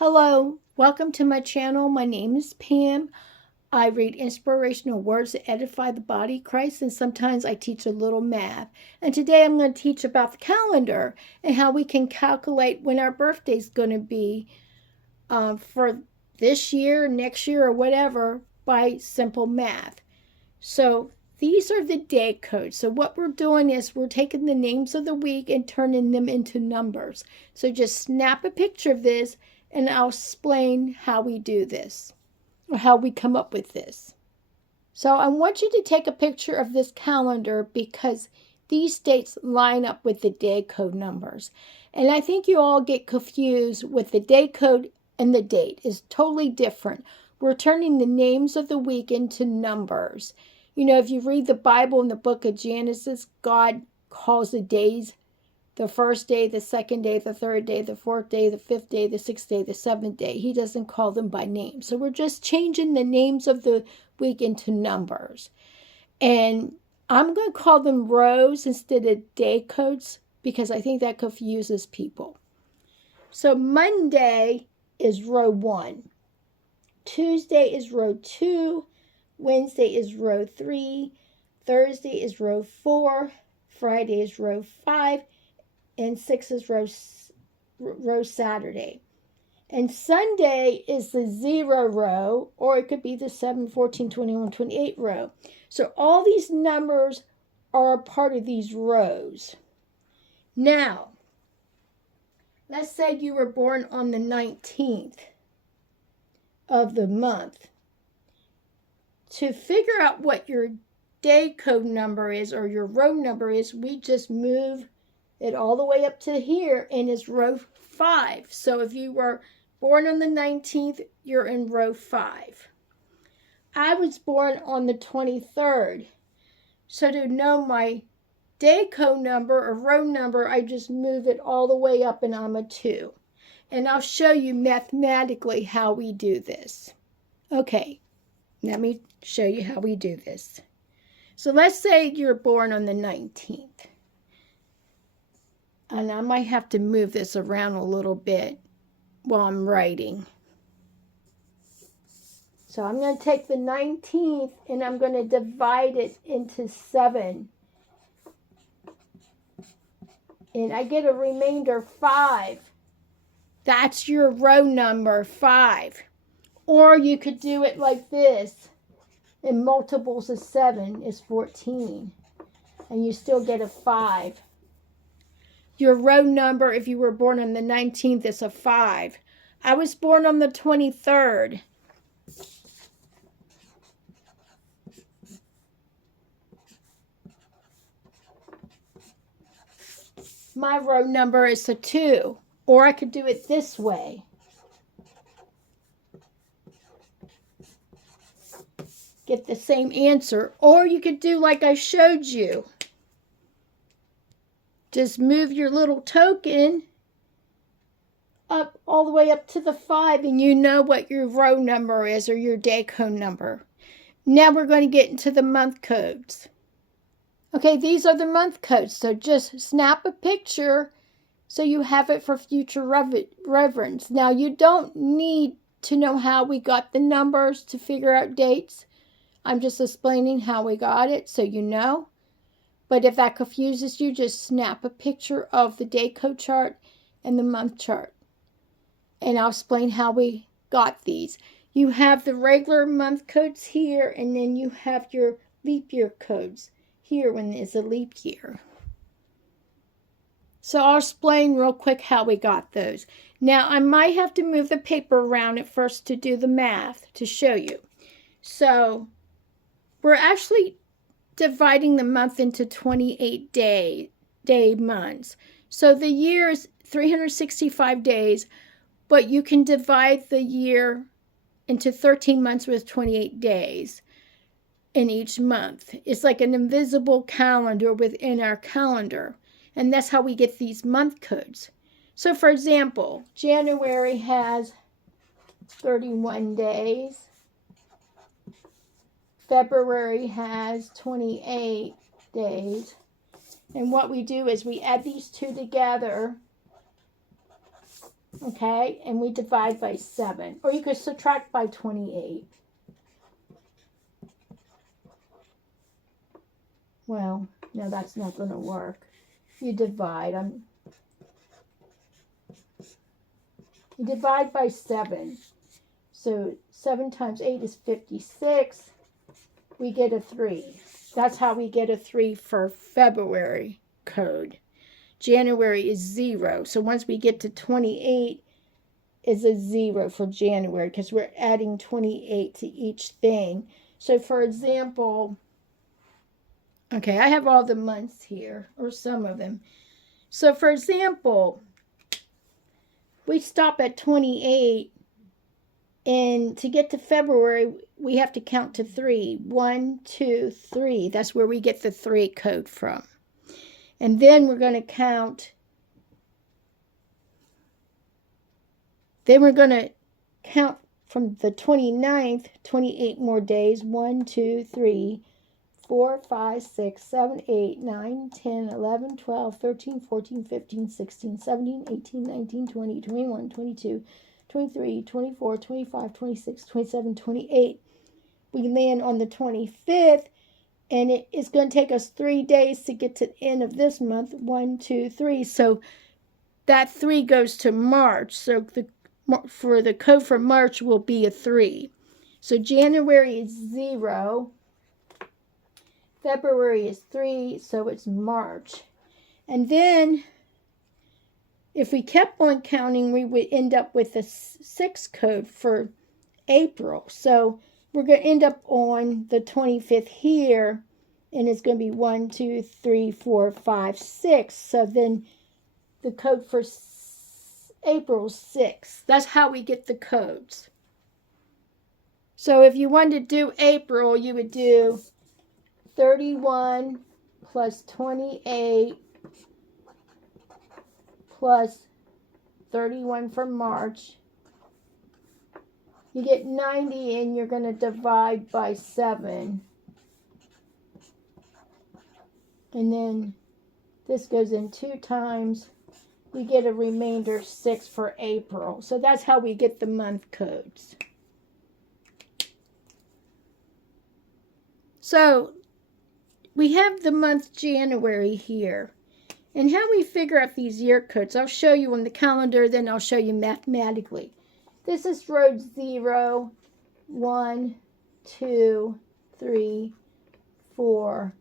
Hello, welcome to my channel. My name is Pam. I read inspirational words that edify the body of Christ, and sometimes I teach a little math. And today I'm going to teach about the calendar and how we can calculate when our birthday is going to be for this year, next year, or whatever by simple math. So these are the day codes. So what we're doing is we're taking the names of the week and turning them into numbers. So just snap a picture of this and I'll explain how we do this or how we come up with this. So I want you to take a picture of this calendar because these dates line up with the day code numbers. And I think you all get confused with the day code and the date is totally different. We're turning the names of the week into numbers. You know, if you read the Bible in the book of Genesis, God calls the days the first day, the second day, the third day, the fourth day, the fifth day, the sixth day, the seventh day. He doesn't call them by name. So we're just changing the names of the week into numbers. And I'm going to call them rows instead of day codes because I think that confuses people. So Monday is row 1. Tuesday is row 2. Wednesday is row 3. Thursday is row 4. Friday is row 5. And 6 is row Saturday. And Sunday is the 0 row, or it could be the 7, 14, 21, 28 row. So all these numbers are a part of these rows. Now, let's say you were born on the 19th of the month. To figure out what your day code number is or your row number is, we just move it all the way up to here and it's row 5. So if you were born on the 19th, you're in row 5. I was born on the 23rd. So to know my day code number or row number, I just move it all the way up and I'm a 2. And I'll show you mathematically how we do this. Okay, let me show you how we do this. So let's say you're born on the 19th. And I might have to move this around a little bit while I'm writing. So I'm going to take the 19th and I'm going to divide it into 7. And I get a remainder 5. That's your row number, 5. Or you could do it like this. And multiples of 7 is 14. And you still get a 5. Your row number, if you were born on the 19th, is a 5. I was born on the 23rd. My row number is a 2. Or I could do it this way. Get the same answer. Or you could do like I showed you. Just move your little token up all the way up to the 5 and you know what your row number is or your day code number. Now we're going to get into the month codes. Okay, these are the month codes. So just snap a picture so you have it for future reference. Now you don't need to know how we got the numbers to figure out dates. I'm just explaining how we got it so you know. But if that confuses you, just snap a picture of the day code chart and the month chart. And I'll explain how we got these. You have the regular month codes here, and then you have your leap year codes here when it's a leap year. So I'll explain real quick how we got those. Now, I might have to move the paper around at first to do the math to show you. So we're actually dividing the month into 28 day months. So the year is 365 days, but you can divide the year into 13 months with 28 days in each month. It's like an invisible calendar within our calendar. And that's how we get these month codes. So for example, January has 31 days. February has 28 days. And what we do is we add these two together Okay, and we divide by 7. Or you could subtract by 28. Well, no, that's not going to work. You divide. You divide by 7. So 7 times 8 is 56. We get a 3. That's how we get a 3 for February code. January is 0. So once we get to 28, is a 0 for January because we're adding 28 to each thing. So for example, okay, I have all the months here, or some of them. So for example, we stop at 28, and to get to February, we have to count to 3. 1, 2, 3. That's where we get the 3 code from. And then we're going to count. Then we're going to count from the 29th, 28 more days. 1, 2, 3, 4, 5, 6, 7, 8, 9, 10, 11, 12, 13, 14, 15, 16, 17, 18, 19, 20, 21, 22, 23, 24, 25, 26, 27, 28. We land on the 25th, and it is going to take us 3 days to get to the end of this month. 1, 2, 3. So that 3 goes to March. So for the code for March will be a 3. So January is 0. February is 3, so it's March. And then if we kept on counting, we would end up with a 6 code for April. So we're going to end up on the 25th here, and it's going to be 1, 2, 3, 4, 5, 6. So then the code for April is 6. That's how we get the codes. So if you wanted to do April, you would do 31 plus 28 plus 31 for March. You get 90, and you're going to divide by 7. And then this goes in 2 times. You get a remainder 6 for April. So that's how we get the month codes. So we have the month January here. And how we figure out these year codes, I'll show you on the calendar, then I'll show you mathematically. This is row 0, 1, 2, 3, 4.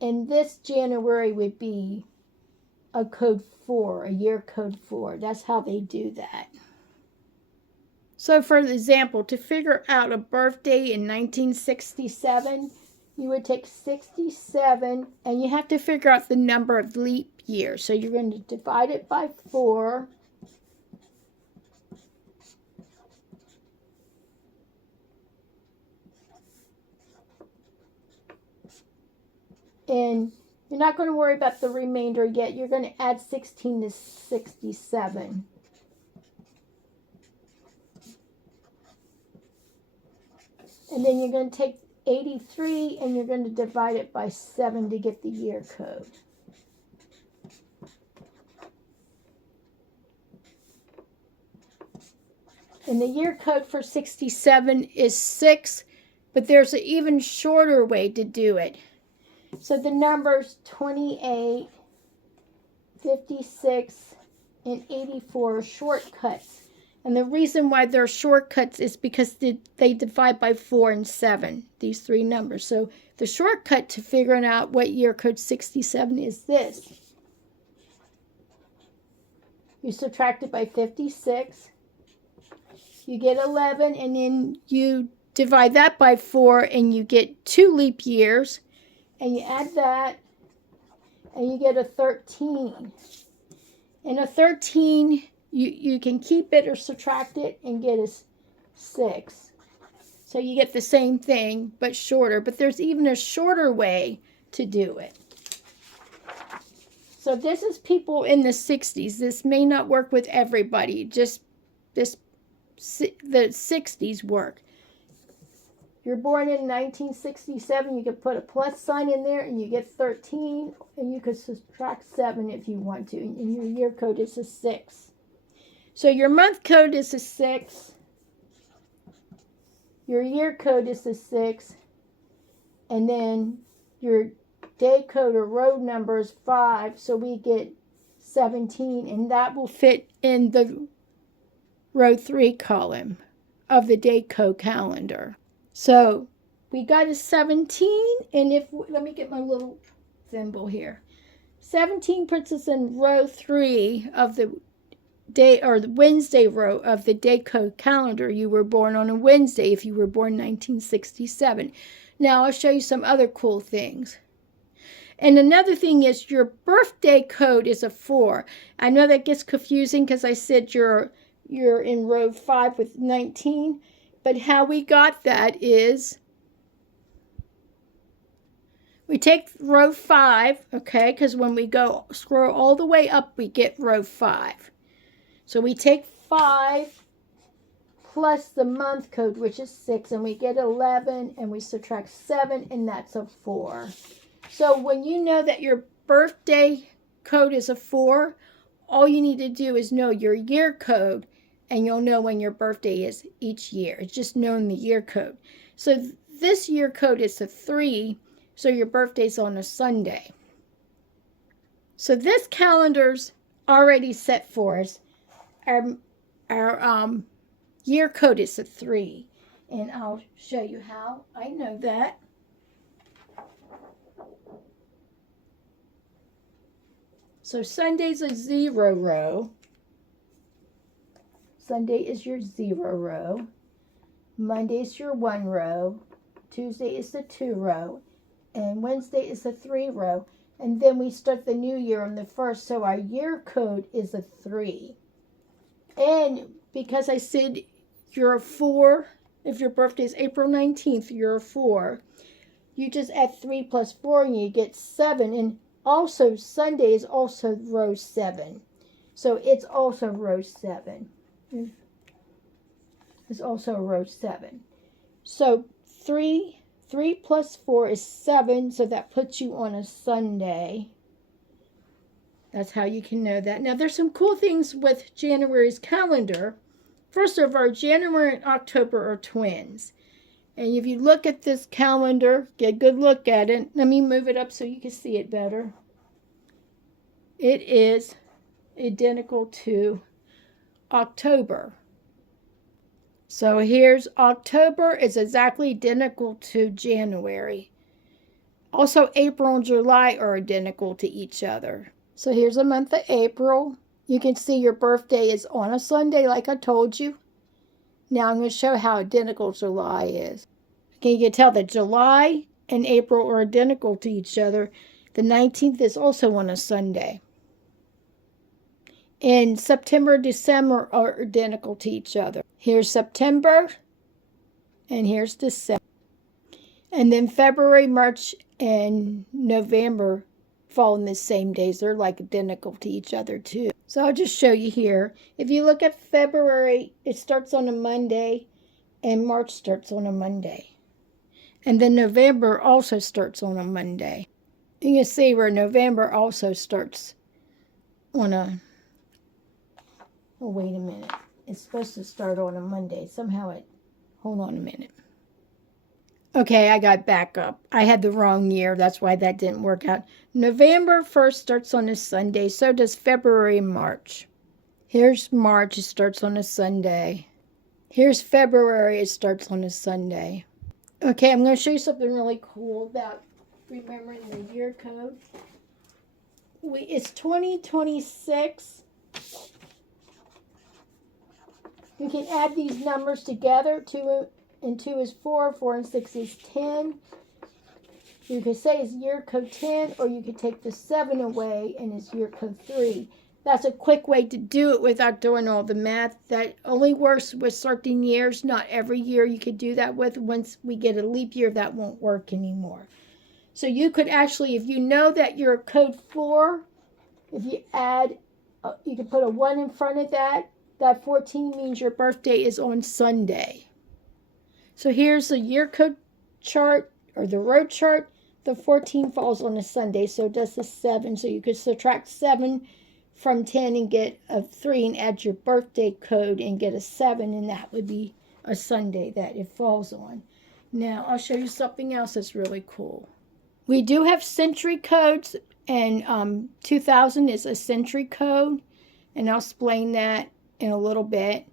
And this January would be a code 4, a year code 4. That's how they do that. So for example, to figure out a birthday in 1967, you would take 67, and you have to figure out the number of leap years. So you're going to divide it by 4. And you're not going to worry about the remainder yet. You're going to add 16 to 67. And then you're going to take 83, and you're going to divide it by 7 to get the year code. And the year code for 67 is 6, but there's an even shorter way to do it. So the numbers 28, 56, and 84 are shortcuts. And the reason why they're shortcuts is because they divide by 4 and 7, these 3 numbers. So the shortcut to figuring out what year code 67 is this. You subtract it by 56. You get 11, and then you divide that by 4, and you get 2 leap years. And you add that, and you get a 13. And a 13, you can keep it or subtract it and get a 6. So you get the same thing, but shorter. But there's even a shorter way to do it. So this is people in the 60s. This may not work with everybody. Just the 60s work. You're born in 1967, you could put a plus sign in there, and you get 13, and you could subtract 7 if you want to, and your year code is a 6. So your month code is a 6. Your year code is a 6. And then your day code or road number is 5. So we get 17. And that will fit in the row 3 column of the day code calendar. So we got a 17. And let me get my little thimble here. 17 puts us in row 3 of the day, or the Wednesday row of the day code calendar. You were born on a Wednesday if you were born 1967. Now I'll show you some other cool things. And another thing is your birthday code is a 4. I know that gets confusing because I said you're in row 5 with 19, but how we got that is we take row 5, okay, because when we go scroll all the way up, we get row 5. So we take 5 plus the month code, which is 6, and we get 11, and we subtract 7, and that's a 4. So when you know that your birthday code is a 4, all you need to do is know your year code, and you'll know when your birthday is each year. It's just knowing the year code. So this year code is a 3, so your birthday's on a Sunday. So this calendar's already set for us. Our year code is a 3, and I'll show you how I know that. So Sunday's a 0 row. Sunday is your 0 row. Monday is your 1 row. Tuesday is the 2 row. And Wednesday is the 3 row. And then we start the new year on the 1st, so our year code is a 3. And because I said you're a 4, if your birthday is April 19th, you're a 4. You just add 3 plus 4 and you get 7. And also Sunday is also row 7. So it's also row 7. It's also row 7. So 3 plus 4 is 7, so that puts you on a Sunday. That's how you can know that. Now, there's some cool things with January's calendar. First of all, January and October are twins. And if you look at this calendar, get a good look at it. Let me move it up so you can see it better. It is identical to October. So here's October is exactly identical to January. Also, April and July are identical to each other. So here's the month of April. You can see your birthday is on a Sunday like I told you. Now I'm going to show how identical July is. Okay, you can tell that July and April are identical to each other. The 19th is also on a Sunday. And September, December are identical to each other. Here's September, and here's December. And then February, March, and November fall in the same days. They're like identical to each other too. So I'll just show you here. If you look at February, it starts on a Monday, and March starts on a Monday. And then November also starts on a Monday. You can see where November also starts on a... Oh, wait a minute. It's supposed to start on a Monday. Somehow it... Hold on a minute. Okay, I got back up. I had the wrong year. That's why that didn't work out. November 1st starts on a Sunday. So does February and March. Here's March. It starts on a Sunday. Here's February. It starts on a Sunday. Okay, I'm going to show you something really cool about remembering the year code. It's 2026. We can add these numbers together. 2 and 2 is 4. 4 and 6 is 10. You could say it's year code 10, or you could take the 7 away and it's year code 3. That's a quick way to do it without doing all the math. That only works with certain years. Not every year you could do that with. Once we get a leap year, that won't work anymore. So you could actually, if you know that you're code 4, if you add, you could put a 1 in front of that. That 14 means your birthday is on Sunday. So here's the year code chart, or the row chart. The 14 falls on a Sunday, so does the 7. So you could subtract 7 from 10 and get a 3 and add your birthday code and get a 7, and that would be a Sunday that it falls on. Now, I'll show you something else that's really cool. We do have century codes, and 2000 is a century code, and I'll explain that in a little bit.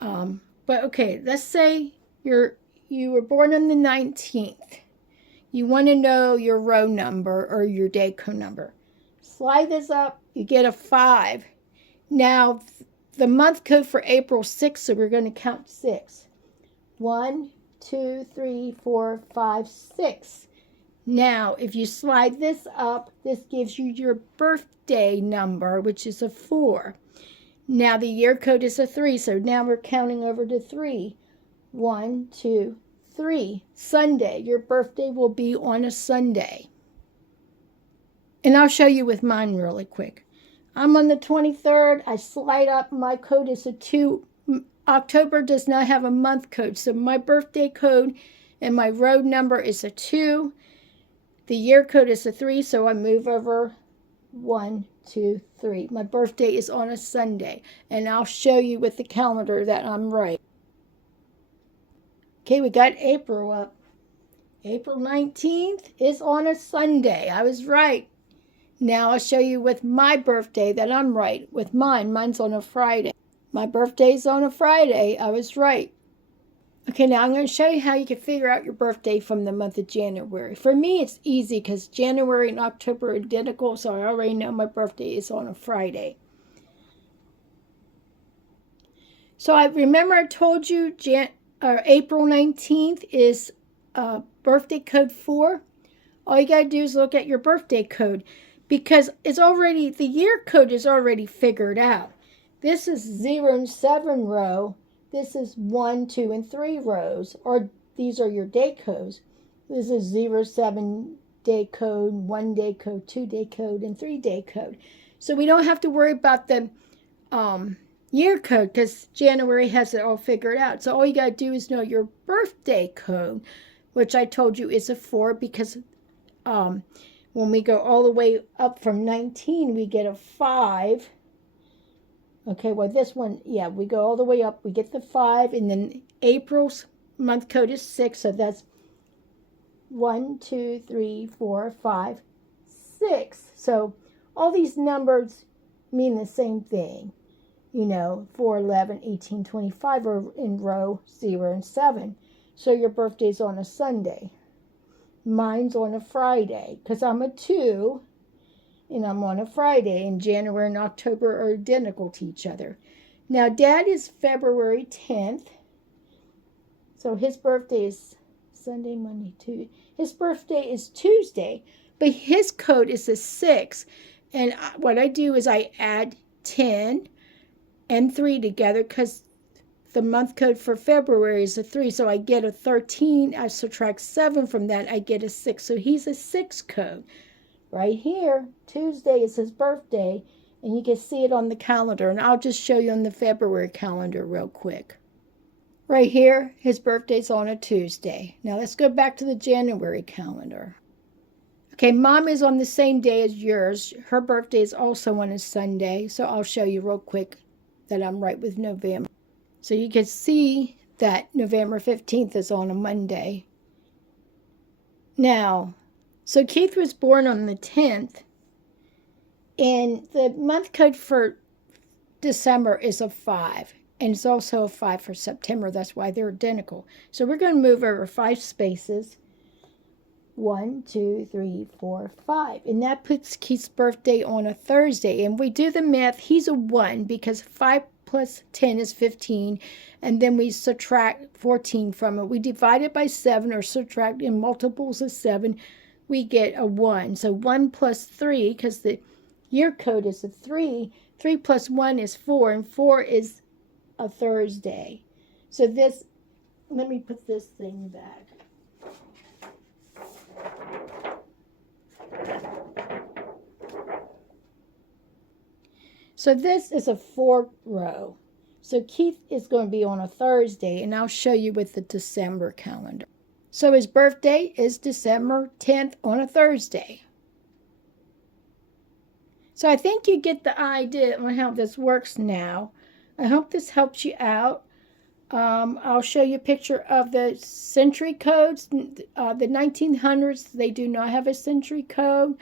But okay, let's say you were born on the 19th. You want to know your row number or your day code number. Slide this up, you get a 5. Now, the month code for April 6, so we're going to count 6. 1, 2, 3, 4, 5, 6. Now, if you slide this up, this gives you your birthday number, which is a 4. Now, the year code is a 3, so now we're counting over to 3. 1, 2, 3. Sunday. Your birthday will be on a Sunday. And I'll show you with mine really quick. I'm on the 23rd. I slide up. My code is a 2. October does not have a month code, so my birthday code and my road number is a 2. The year code is a 3, so I move over 1, 2, 3. My birthday is on a Sunday, and I'll show you with the calendar that I'm right. Okay, we got April up. April 19th is on a Sunday. I was right. Now I'll show you with my birthday that I'm right. With mine, mine's on a Friday. My birthday's on a Friday. I was right. Okay, now I'm going to show you how you can figure out your birthday from the month of January. For me, it's easy because January and October are identical, so I already know my birthday is on a Friday. So I remember I told you April 19th is birthday code 4. All you got to do is look at your birthday code because it's already, the year code is already figured out. This is 0 and 7 row. This is 1, 2, and 3 rows, or these are your day codes. This is 0, 7 day code, 1 day code, 2 day code, and 3 day code. So we don't have to worry about the year code because January has it all figured out. So all you got to do is know your birthday code, which I told you is a 4 because when we go all the way up from 19, we get a 5. Okay, well, this one, yeah, we go all the way up. We get the 5, and then April's month code is 6, so that's 1, 2, 3, 4, 5, 6. So all these numbers mean the same thing. You know, 4, 11, 18, 25 are in row 0 and 7. So your birthday's on a Sunday. Mine's on a Friday because I'm a 2. And I'm on a Friday, and January and October are identical to each other. Now, Dad is February 10th, so his birthday is Sunday, Monday, Tuesday. His birthday is Tuesday, but his code is a 6. And what I do is I add 10 and 3 together because the month code for February is a 3, so I get a 13. I subtract 7 from that, I get a 6. So he's a 6 code. Right here, Tuesday is his birthday, and you can see it on the calendar. And I'll just show you on the February calendar real quick. Right here, his birthday's on a Tuesday. Now let's go back to the January calendar. Okay, Mom is on the same day as yours. Her birthday is also on a Sunday, so I'll show you real quick that I'm right with November. So you can see that November 15th is on a Monday. Now, so Keith was born on the 10th, and the month code for December is a 5, and it's also a 5 for September. That's why they're identical. So we're going to move over 5 spaces. 1, 2, 3, 4, 5. And that puts Keith's birthday on a Thursday. And we do the math. He's a 1 because 5 plus 10 is 15. And then we subtract 14 from it. We divide it by 7 or subtract in multiples of 7. We get a 1. So 1 plus 3, because the year code is a 3. 3 plus 1 is 4, and 4 is a Thursday. So this, let me put this thing back. So this is a 4 row. So Keith is going to be on a Thursday, and I'll show you with the December calendar. So his birthday is December 10th on a Thursday. So I think you get the idea on how this works now. I hope this helps you out. I'll show you a picture of the century codes. The 1900s, they do not have a century code.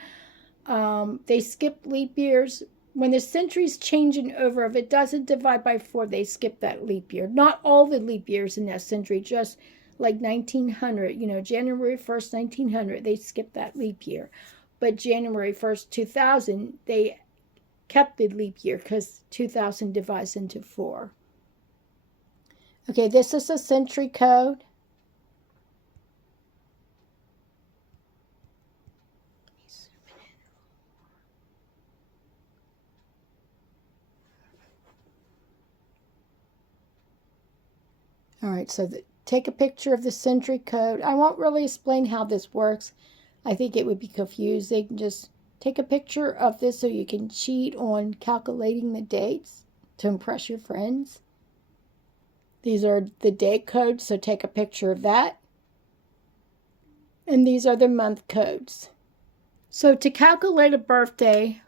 They skip leap years. When the century's changing over, if it doesn't divide by 4, they skip that leap year. Not all the leap years in that century, just like 1900, January 1st, 1900, they skipped that leap year. But January 1st, 2000, they kept the leap year because 2000 divides into 4. Okay, this is a century code. All right, so take a picture of the century code. I won't really explain how this works. I think it would be confusing. Just take a picture of this so you can cheat on calculating the dates to impress your friends. These are the date codes, so take a picture of that. And these are the month codes. So to calculate a birthday,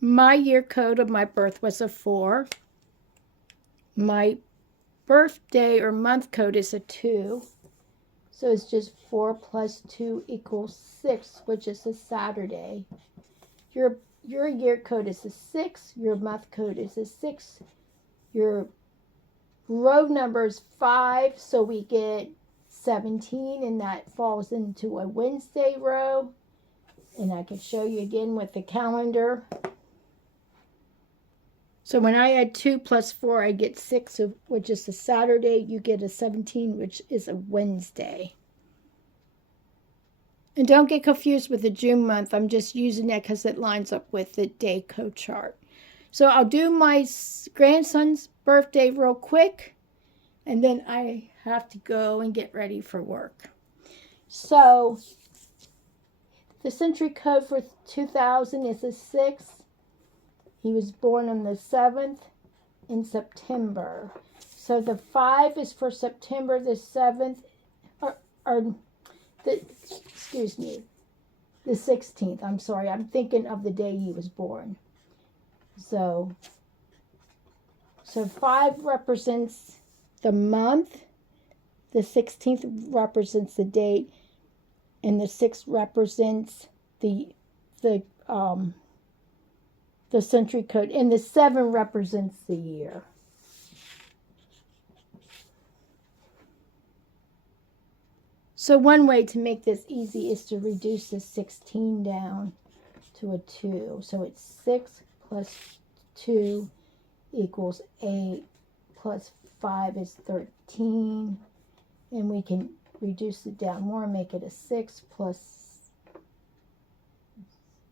my year code of my birth was a 4. My birthday or month code is a 2. So it's just 4 plus 2 equals 6, which is a Saturday. Your year code is a 6. Your month code is a 6. Your row number is 5, so we get 17, and that falls into a Wednesday row. And I can show you again with the calendar. So when I add 2 plus 4, I get 6, which is a Saturday. You get a 17, which is a Wednesday. And don't get confused with the June month. I'm just using that because it lines up with the day code chart. So I'll do my grandson's birthday real quick, and then I have to go and get ready for work. So the century code for 2000 is a 6. He was born on the 7th in September. So the 5 is for September the 7th, the 16th. I'm sorry, I'm thinking of the day he was born. So 5 represents the month, the 16th represents the date, and the 6 represents the century code, and the 7 represents the year. So one way to make this easy is to reduce the 16 down to a 2. So it's 6 plus 2 equals 8, plus 5 is 13, and we can reduce it down more and make it a 6 plus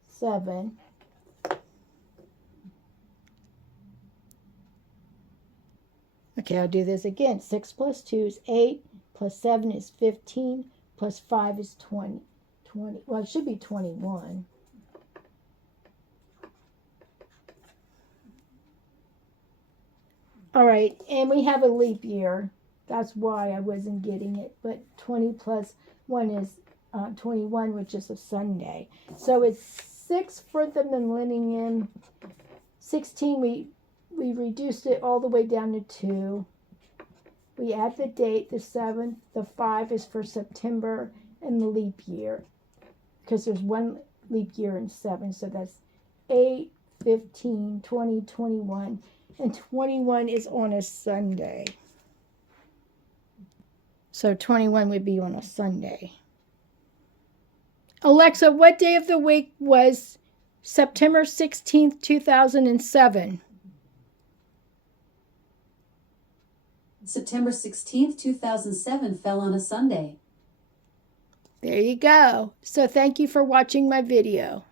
7. Okay, I'll do this again. 6 plus 2 is 8, plus 7 is 15, plus 5 is 20. Well, it should be 21. All right, and we have a leap year. That's why I wasn't getting it. But 20 plus 1 is 21, which is a Sunday. So it's 6 for the millennium. 16, we reduced it all the way down to 2. We add the date, the 7th. The 5 is for September, and the leap year, because there's one leap year in 7. So that's 8, 15, 20, 21. And 21 is on a Sunday. So 21 would be on a Sunday. Alexa, what day of the week was September 16th, 2007? September 16th, 2007 fell on a Sunday. There you go. So thank you for watching my video.